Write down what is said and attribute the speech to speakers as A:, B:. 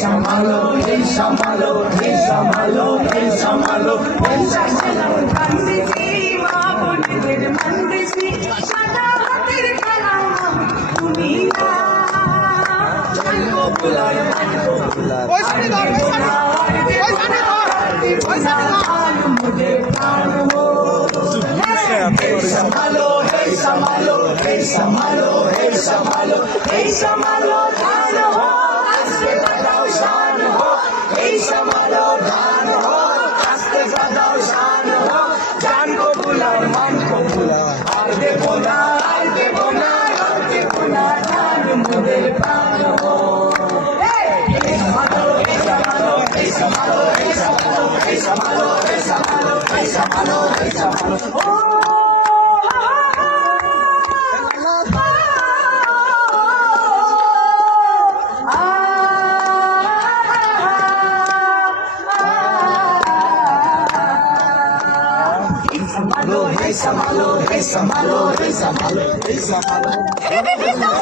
A: সামালো এই সামালো এই সামালো এই সামালো এই সামালো মন্দির মন্দির সাদা संभालो हे संभालो हे संभालो हे संभालो हे संभालो धान हो आस्ते बदाव शान हो हे संभालो धान हो आस्ते बदाव शान हो जान को बुलाओ मन को बुलाओ आप दे बोला आप दे बोला आप दे बोला जान मुझे पान हो malo, risa malo, risa malo, risa malo, risa malo, risa malo. Oh! Samalo, hey Samalo, hey Samalo, hey Samalo, hey Samalo.